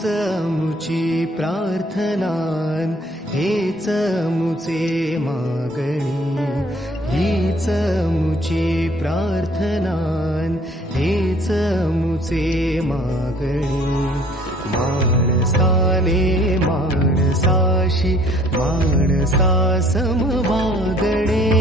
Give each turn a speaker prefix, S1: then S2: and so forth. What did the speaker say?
S1: चमूची प्रार्थना हेच चम मुचे मागणी हीच मुची प्रार्थना हेच मुचे मागणी मानसाने माणसाशी माणसा मागणे